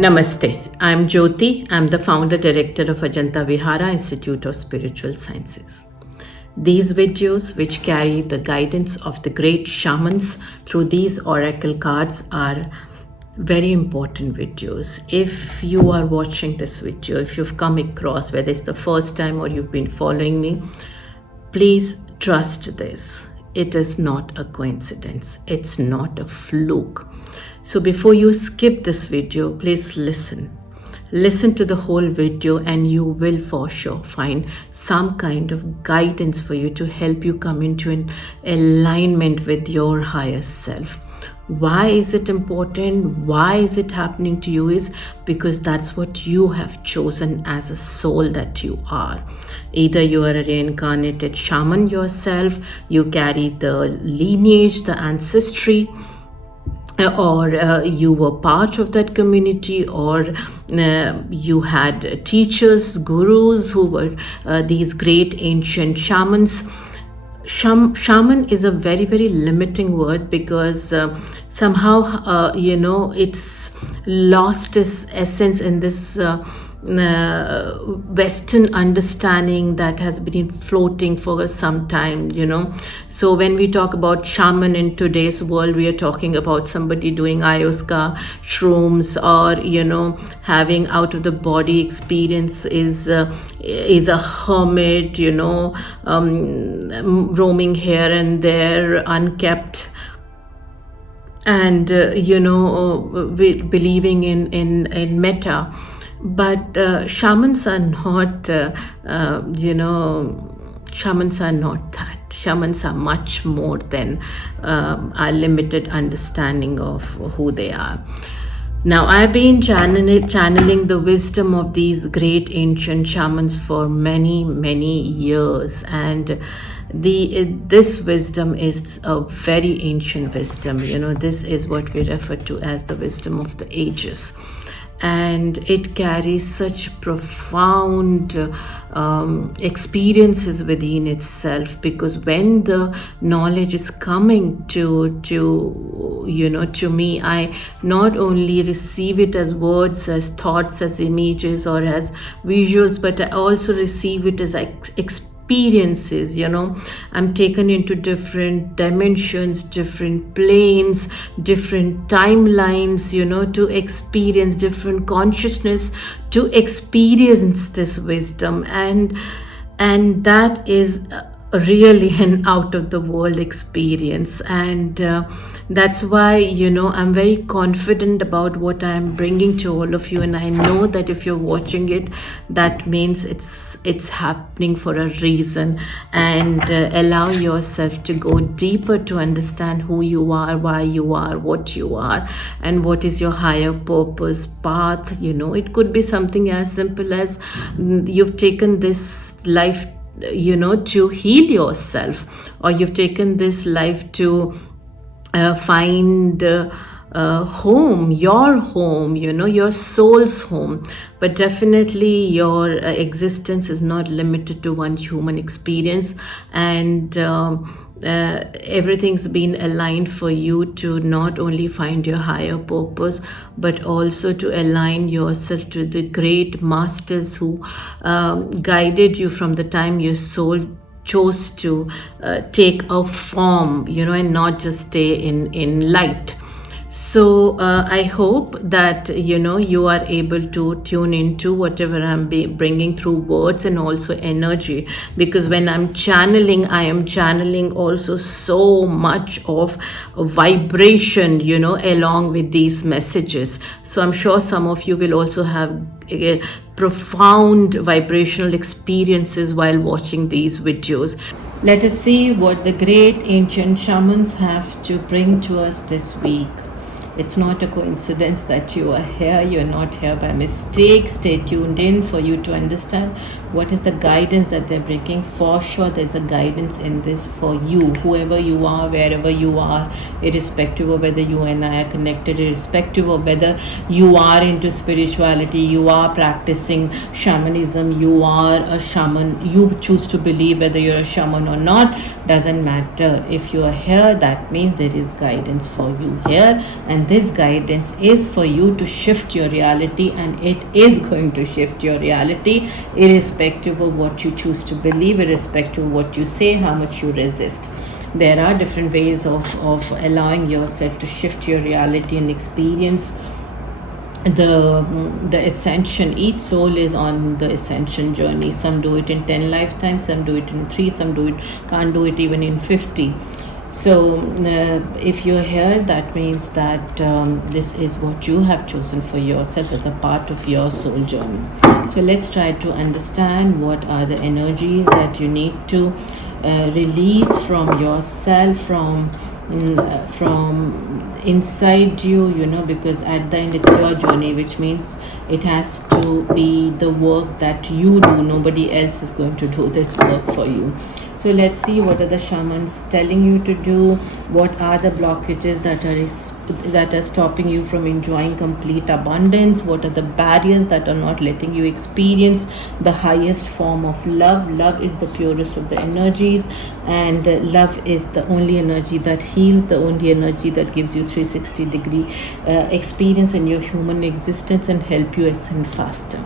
Namaste. I'm Jyoti. I'm the founder director of Ajanta Vihara Institute of Spiritual Sciences. These videos, which carry the guidance of the great shamans through these oracle cards, are very important videos. If you are watching this video, if you've come across, whether it's the first time or you've been following me, please trust this. It is not a coincidence. It's not a fluke. So before you skip this video, please listen. Listen to the whole video and you will for sure find some kind of guidance for you to help you come into an alignment with your higher self. Why is it important? Why is it happening to you? Is because that's what you have chosen as a soul that you are. Either you are a reincarnated shaman yourself, you carry the lineage, the ancestry, or you were part of that community, or you had teachers, gurus who were these great ancient shamans. Shaman is a very, very limiting word because somehow, it's lost its essence in this Western understanding that has been floating for some time, So when we talk about shaman in today's world, we are talking about somebody doing ayahuasca, shrooms, or, having out of the body experience, is a hermit, roaming here and there, unkept, and believing in metta. But shamans are not shamans are not that. Shamans are much more than our limited understanding of who they are. Now, I've been channeling the wisdom of these great ancient shamans for many, many years, and this wisdom is a very ancient wisdom. This is what we refer to as the wisdom of the ages. And it carries such profound experiences within itself, because when the knowledge is coming to me, I not only receive it as words, as thoughts, as images, or as visuals, but I also receive it as experiences. I'm taken into different dimensions, different planes, different timelines, to experience different consciousness, to experience this wisdom, and that is really an out of the world experience. And that's why I'm very confident about what I'm bringing to all of you, and I know that if you're watching it, that means it's happening for a reason. And allow yourself to go deeper to understand who you are, why you are, what you are, and what is your higher purpose path. It could be something as simple as you've taken this life to heal yourself, or you've taken this life to find home, your soul's home. But definitely your existence is not limited to one human experience, and everything's been aligned for you to not only find your higher purpose, but also to align yourself to the great masters who guided you from the time your soul chose to take a form, and not just stay in light. So I hope that you are able to tune into whatever I'm bringing through words and also energy, because when I'm channeling, I am channeling also so much of vibration along with these messages. So I'm sure some of you will also have profound vibrational experiences while watching these videos. Let us see what the great ancient shamans have to bring to us this week. It's not a coincidence that you are here. You're not here by mistake. Stay tuned in for you to understand what is the guidance that they're bringing. For sure, there's a guidance in this for you, whoever you are, wherever you are, irrespective of whether you and I are connected, irrespective of whether you are into spirituality, you are practicing shamanism, you are a shaman, you choose to believe whether you're a shaman or not, doesn't matter. If you are here, that means there is guidance for you here, and this guidance is for you to shift your reality, and it is going to shift your reality irrespective of what you choose to believe, irrespective of what you say, how much you resist. There are different ways of allowing yourself to shift your reality and experience the ascension. Each soul is on the ascension journey. Some do it in 10 lifetimes, some do it in 3, some can't do it even in 50. So if you're here, that means that this is what you have chosen for yourself as a part of your soul journey. So let's try to understand what are the energies that you need to release from yourself, from inside you, because at the end it's your journey, which means it has to be the work that you do. Nobody else is going to do this work for you. So let's see, what are the shamans telling you to do? What are the blockages that are stopping you from enjoying complete abundance? What are the barriers that are not letting you experience the highest form of love? Love is the purest of the energies, and love is the only energy that heals, the only energy that gives you 360-degree experience in your human existence and help you ascend faster.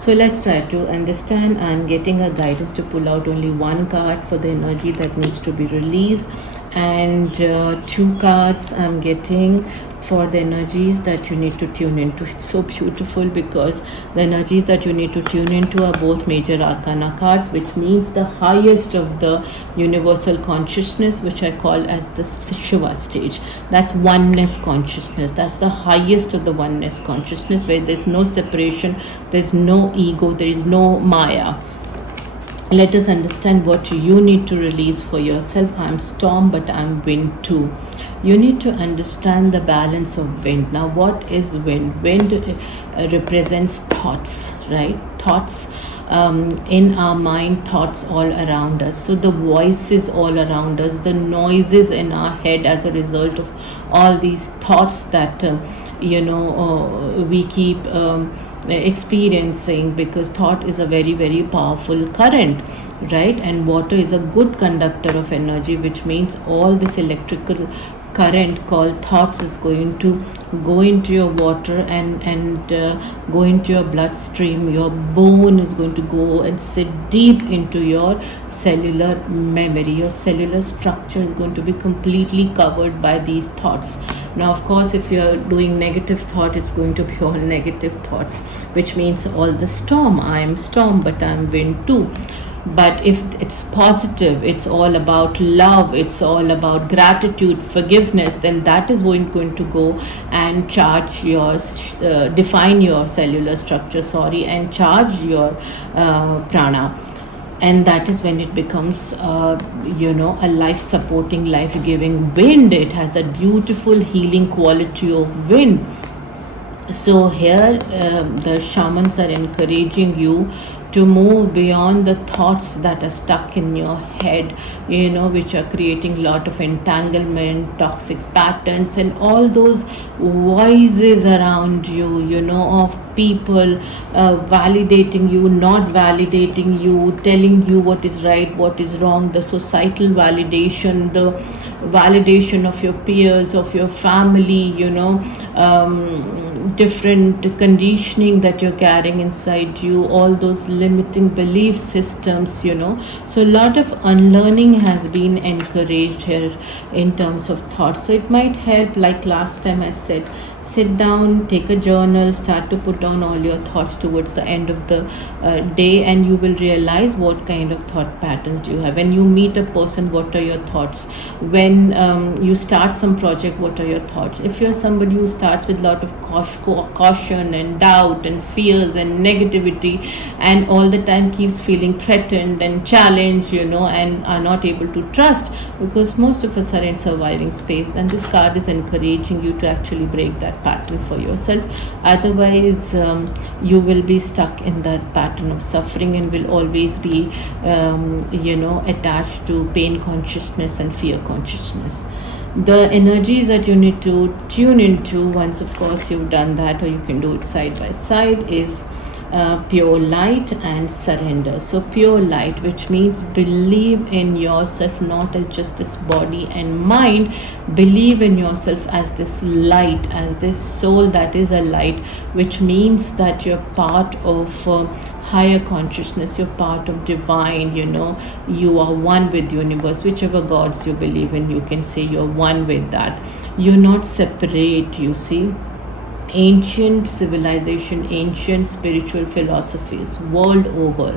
So let's try to understand. I'm getting a guidance to pull out only one card for the energy that needs to be released, and 2 cards I'm getting for the energies that you need to tune into. It's so beautiful because the energies that you need to tune into are both major arcana cards, which means the highest of the universal consciousness, which I call as the Shiva stage. That's oneness consciousness. That's the highest of the oneness consciousness, where there's no separation, there's no ego, there is no Maya. Let us understand what you need to release for yourself. I'm storm, but I'm wind too. You need to understand the balance of wind. Now, what is wind? Wind represents thoughts, right? Thoughts in our mind, thoughts all around us. So the voices all around us, the noises in our head as a result of all these thoughts that we keep experiencing, because thought is a very, very powerful current, right? And water is a good conductor of energy, which means all this electrical current called thoughts is going to go into your water and go into your bloodstream. Your bone is going to go and sit deep into your cellular memory. Your cellular structure is going to be completely covered by these thoughts. Now, of course, if you're doing negative thought, it's going to be all negative thoughts, which means all the storm. I am storm, but I'm wind too. But if it's positive, it's all about love, it's all about gratitude, forgiveness, then that is going to go and charge your, define your cellular structure, and charge your prana. And that is when it becomes, a life-supporting, life-giving wind. It has that beautiful healing quality of wind. So here the shamans are encouraging you to move beyond the thoughts that are stuck in your head, which are creating a lot of entanglement, toxic patterns, and all those voices around you, of people validating you, not validating you, telling you what is right, what is wrong, the societal validation, the validation of your peers, of your family, different conditioning that you're carrying inside you, all those limiting belief systems, So a lot of unlearning has been encouraged here in terms of thoughts. So it might help, like last time I said, sit down, take a journal, start to put down all your thoughts towards the end of the day, and you will realize what kind of thought patterns do you have. When you meet a person, what are your thoughts? When you start some project, what are your thoughts? If you're somebody who starts with a lot of caution and doubt and fears and negativity, and all the time keeps feeling threatened and challenged, and are not able to trust, because most of us are in surviving space, then this card is encouraging you to actually break that pattern for yourself. Otherwise, you will be stuck in that pattern of suffering and will always be attached to pain consciousness and fear consciousness. The energies that you need to tune into, once of course you've done that, or you can do it side by side, is pure light and surrender. So pure light, which means believe in yourself not as just this body and mind, believe in yourself as this light, as this soul that is a light, which means that you're part of higher consciousness, you're part of divine, you are one with the universe. Whichever gods you believe in, you can say you're one with that. You're not separate, you see. Ancient civilization, ancient spiritual philosophies world over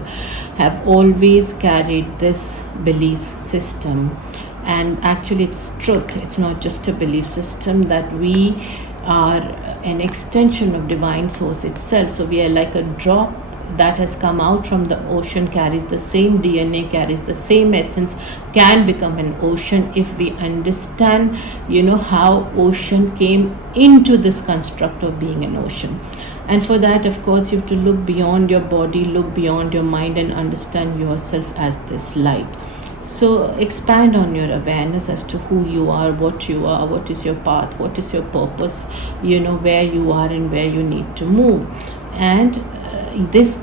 have always carried this belief system. And actually it's truth, it's not just a belief system, that we are an extension of divine source itself. So we are like a drop that has come out from the ocean, carries the same DNA, carries the same essence, can become an ocean if we understand, how ocean came into this construct of being an ocean. And for that, of course, you have to look beyond your body, look beyond your mind, and understand yourself as this light. So expand on your awareness as to who you are, what is your path, what is your purpose, where you are and where you need to move. And this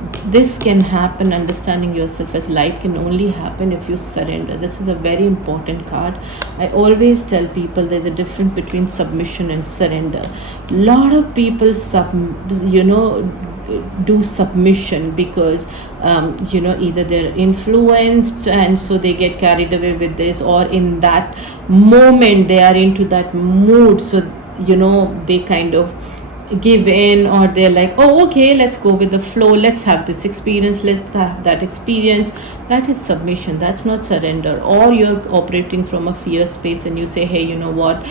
can happen, understanding yourself as light can only happen if you surrender. This is a very important card. I always tell people there's a difference between submission and surrender. A lot of people do submission because either they're influenced and so they get carried away with this, or in that moment they are into that mood, so they kind of give in, or they're like, oh okay, let's go with the flow, let's have this experience, let's have that experience. That is submission, that's not surrender. Or you're operating from a fear space and you say, hey, you know what,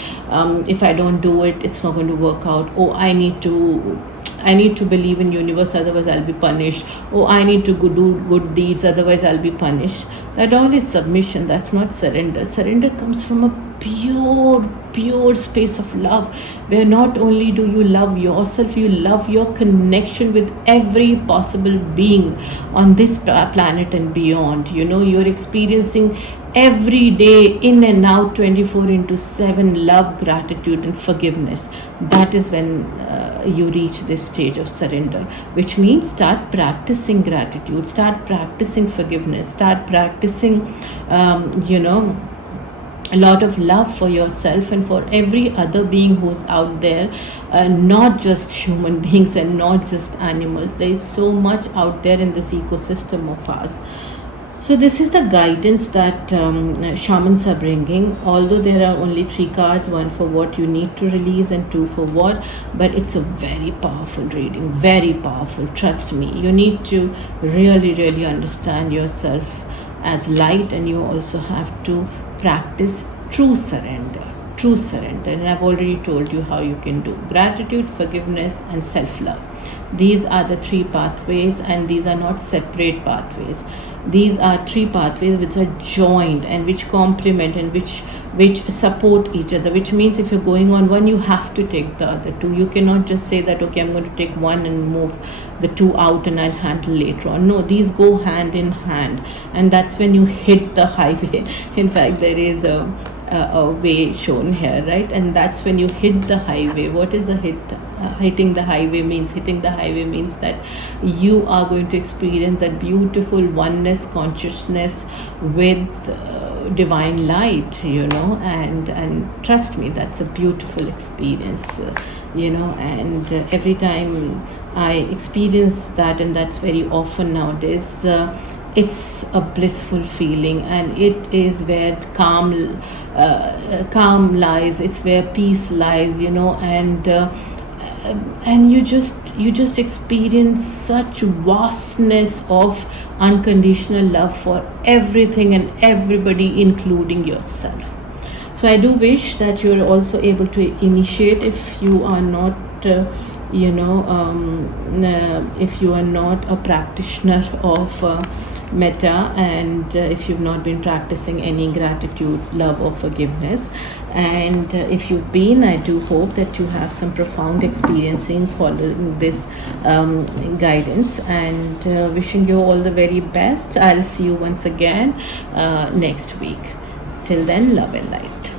if I don't do it, it's not going to work out. Oh, I need to believe in universe, otherwise I'll be punished. Oh, I need to do good deeds, otherwise I'll be punished. That all is submission, that's not surrender. Surrender comes from a pure space of love, where not only do you love yourself, you love your connection with every possible being on this planet and beyond. You're experiencing every day, in and out, 24/7, love, gratitude and forgiveness. That is when you reach this stage of surrender, which means start practicing gratitude, start practicing forgiveness, start practicing a lot of love for yourself and for every other being who's out there, not just human beings and not just animals. There is so much out there in this ecosystem of ours. So this is the guidance that shamans are bringing, although there are only 3 cards, 1 for what you need to release and 2 for what, but it's a very powerful reading, very powerful, trust me. You need to really understand yourself as light, and you also have to practice true surrender. And I've already told you how you can do gratitude, forgiveness and self-love. These are the 3 pathways, and these are not separate pathways. These are 3 pathways which are joined and which complement and which support each other, which means if you're going on one, you have to take the other 2. You cannot just say that, okay, I'm going to take one and move the 2 out and I'll handle later on. No, these go hand in hand, and that's when you hit the highway. In fact, there is a way shown here, right? And that's when you hit the highway. What is the hitting the highway means? Hitting the highway means that you are going to experience that beautiful oneness consciousness with divine light, and trust me, that's a beautiful experience, and every time I experience that, and that's very often nowadays, it's a blissful feeling, and it is where calm lies, it's where peace lies, and you just experience such vastness of unconditional love for everything and everybody, including yourself. So I do wish that you're also able to initiate if you are not if you are not a practitioner of metta, and if you've not been practicing any gratitude, love or forgiveness, and if you've been, I do hope that you have some profound experiencing following this guidance, and wishing you all the very best. I'll see you once again next week. Till then, love and light.